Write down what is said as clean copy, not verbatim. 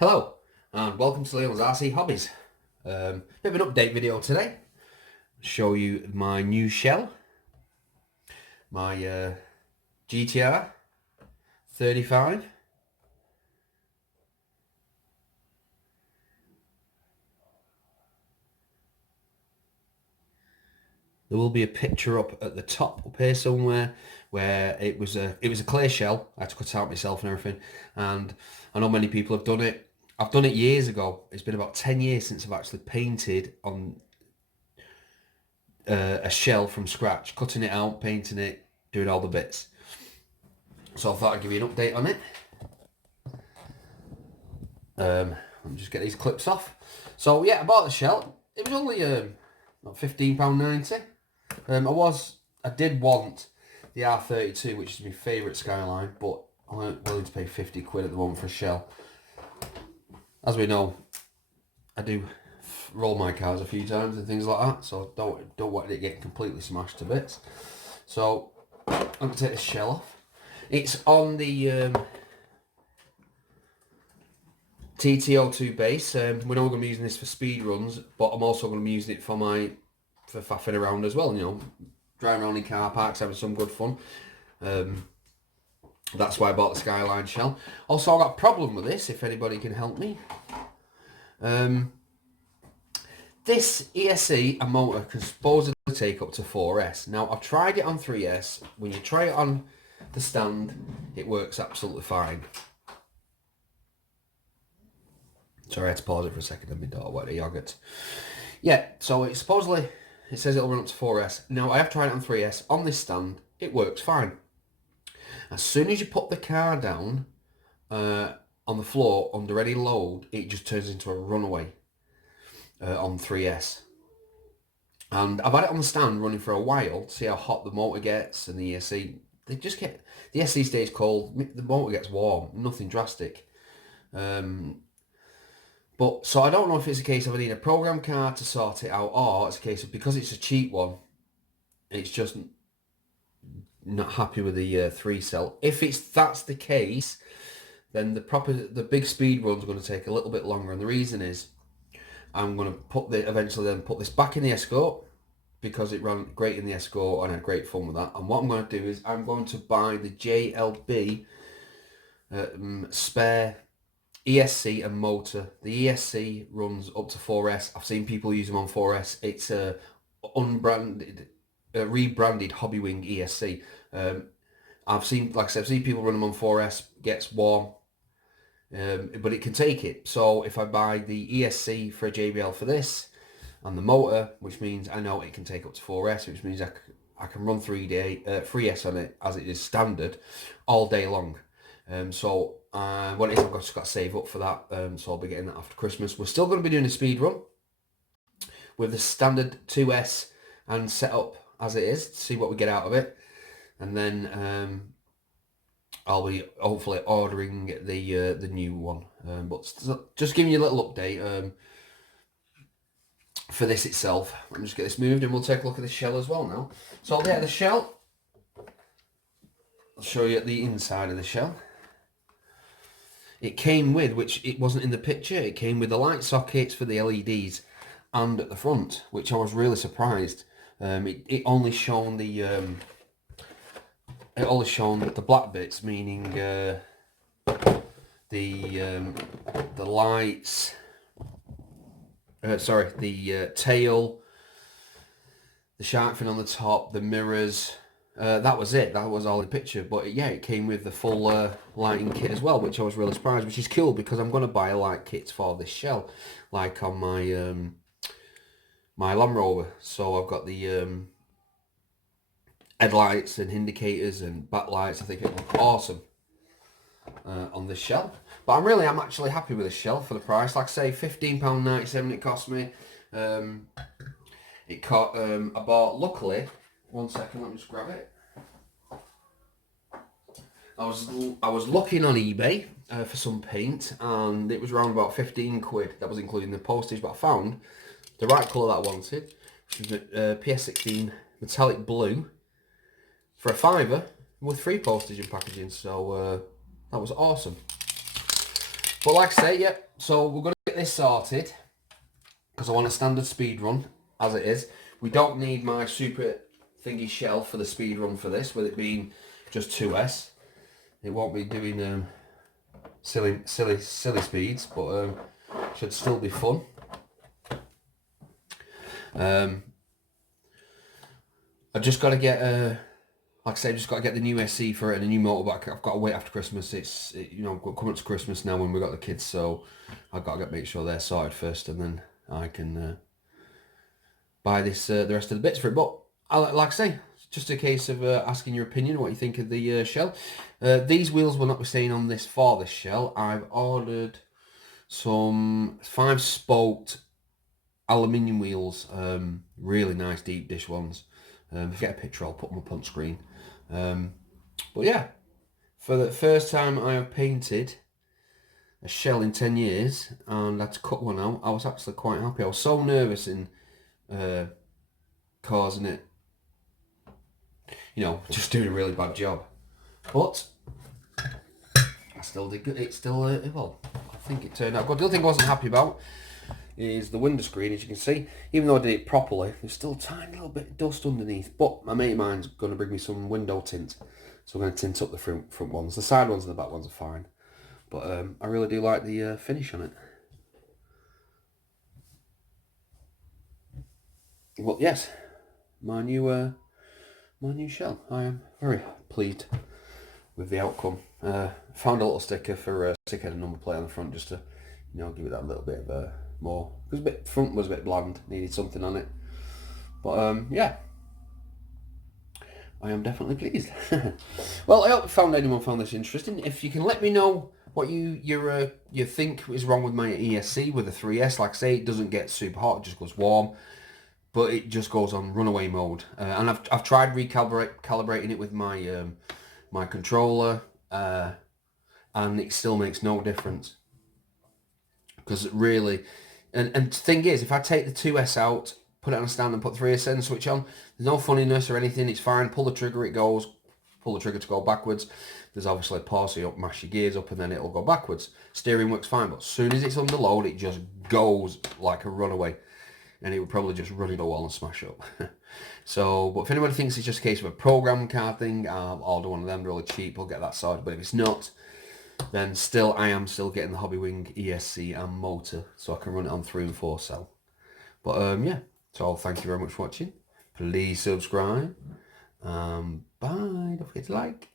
Hello and welcome to Suicidal RC Hobbies. Bit of an update video today. Show you my new shell, my GTR35. There will be a picture up at the top up here somewhere where it was a clear shell. I had to cut out myself and everything, and I know many people have done it. I've done it years ago. It's been about 10 years since I've actually painted on a shell from scratch, cutting it out, painting it, doing all the bits. So I thought I'd give you an update on it. Let me just get these clips off. So yeah, I bought the shell. It was only £15.90. I did want the R32, which is my favourite Skyline, but I'm willing to pay 50 quid at the moment for a shell. As we know, I do roll my cars a few times and things like that, so don't want it getting completely smashed to bits. So I'm going to take this shell off. It's on the tt02 base. We're not going to be using this for speed runs, but I'm also going to be using it for faffing around as well, you know, driving around in car parks, having some good fun. That's why I bought the Skyline shell. Also, I've got a problem with this, if anybody can help me. This ESC and motor can supposedly take up to 4S. Now, I've tried it on 3S. When you try it on the stand, it works absolutely fine. Sorry, I had to pause it for a second and my daughter wet the yogurt. Yeah, so it says it'll run up to 4S. Now, I have tried it on 3S. On this stand, it works fine. As soon as you put the car down on the floor under any load, it just turns into a runaway on 3S. And I've had it on the stand running for a while to see how hot the motor gets and the ESC. The ESC stays cold, the motor gets warm, nothing drastic. But so I don't know if it's a case of I need a program card to sort it out, or it's a case of because it's a cheap one, it's just not happy with the 3-cell. If that's the case, then the big speed run's going to take a little bit longer, and the reason is I'm going to eventually put this back in the Escort because it ran great in the Escort and I had great fun with that. And what I'm going to do is I'm going to buy the JLB spare ESC and motor. The ESC runs up to 4S. I've seen people use them on 4S. It's a rebranded Hobbywing ESC. I've seen people run them on 4S, gets warm, but it can take it. So if I buy the ESC for a JBL for this and the motor, which means I know it can take up to 4S, which means I can run 3S on it as it is standard all day long. What it is, I've just got to save up for that, so I'll be getting that after Christmas. We're still going to be doing a speed run with the standard 2S and set up as it is to see what we get out of it, and then I'll be hopefully ordering the new one. But just giving you a little update for this itself. Let me just get this moved and we'll take a look at the shell as well now. So there, the shell. I'll show you the inside of the shell. It came with, which it wasn't in the picture, it came with the light sockets for the LEDs and at the front, which I was really surprised. It only shown the black bits, meaning the lights. The tail, the shark fin on the top, the mirrors. That was it. That was all in the picture. But yeah, it came with the full lighting kit as well, which I was really surprised. Which is cool because I'm going to buy a light kit for this shell, like on my my Land Rover. So I've got the headlights and indicators and backlights. I think it looks awesome on this shell. But I'm actually happy with this shell for the price. Like I say, £15.97 it cost me. I bought, luckily, one second, let me just grab it. I was looking on eBay for some paint, and it was around about 15 quid. That was including the postage, but I found the right colour that I wanted, which was PS16 metallic blue, for a £5 with free postage and packaging. So that was awesome. But like I say, yeah, so we're going to get this sorted because I want a standard speed run as it is. We don't need my super thingy shell for the speed run for this, with it being just 2S. It won't be doing silly speeds, but should still be fun. I just got to get like I say, I've just got to get the new SC for it and a new motorbike. I've got to wait after Christmas. It's you know, coming up to Christmas now when we've got the kids, so I've got to make sure they're sorted first, and then I can buy this the rest of the bits for it. But like I say, it's just a case of asking your opinion, what you think of the shell. These wheels will not be staying on this for this shell. I've ordered some 5-spoked aluminium wheels, really nice deep dish ones. If you get a picture, I'll put them up on screen. But yeah, for the first time I have painted a shell in 10 years and had to cut one out, I was actually quite happy. I was so nervous in causing it, you know, just doing a really bad job. But I still did good. It still, well, I think it turned out good. The other thing I wasn't happy about is the window screen. As you can see, even though I did it properly, there's still a tiny little bit of dust underneath. But my mate of mine's going to bring me some window tint, so I'm going to tint up the front ones. The side ones and the back ones are fine, but I really do like the finish on it. Well, yes, my new shell. I am very pleased with the outcome. Found a little sticker for sticker and number plate on the front, just to, you know, give it that little bit of more, because front was a bit bland, needed something on it. But yeah, I am definitely pleased. Well, I hope anyone found this interesting. If you can let me know what you think is wrong with my ESC with the 3S. Like I say, it doesn't get super hot, it just goes warm, but it just goes on runaway mode. And I've tried calibrating it with my my controller, and it still makes no difference. Because really, and the thing is, if I take the 2S out, put it on a stand and put 3S in, switch on, there's no funniness or anything, it's fine. Pull the trigger, it goes. Pull the trigger to go backwards. There's obviously a pause, so you mash your gears up and then it'll go backwards. Steering works fine, but as soon as it's under load, it just goes like a runaway. And it would probably just run into a wall and smash up. So, but if anyone thinks it's just a case of a program card thing, I'll order one of them, they're really cheap, I'll get that sorted. But if it's not, then I am still getting the Hobbywing ESC and motor, so I can run it on 3 and 4 cell. But yeah, so thank you very much for watching. Please subscribe. Bye. Don't forget to like.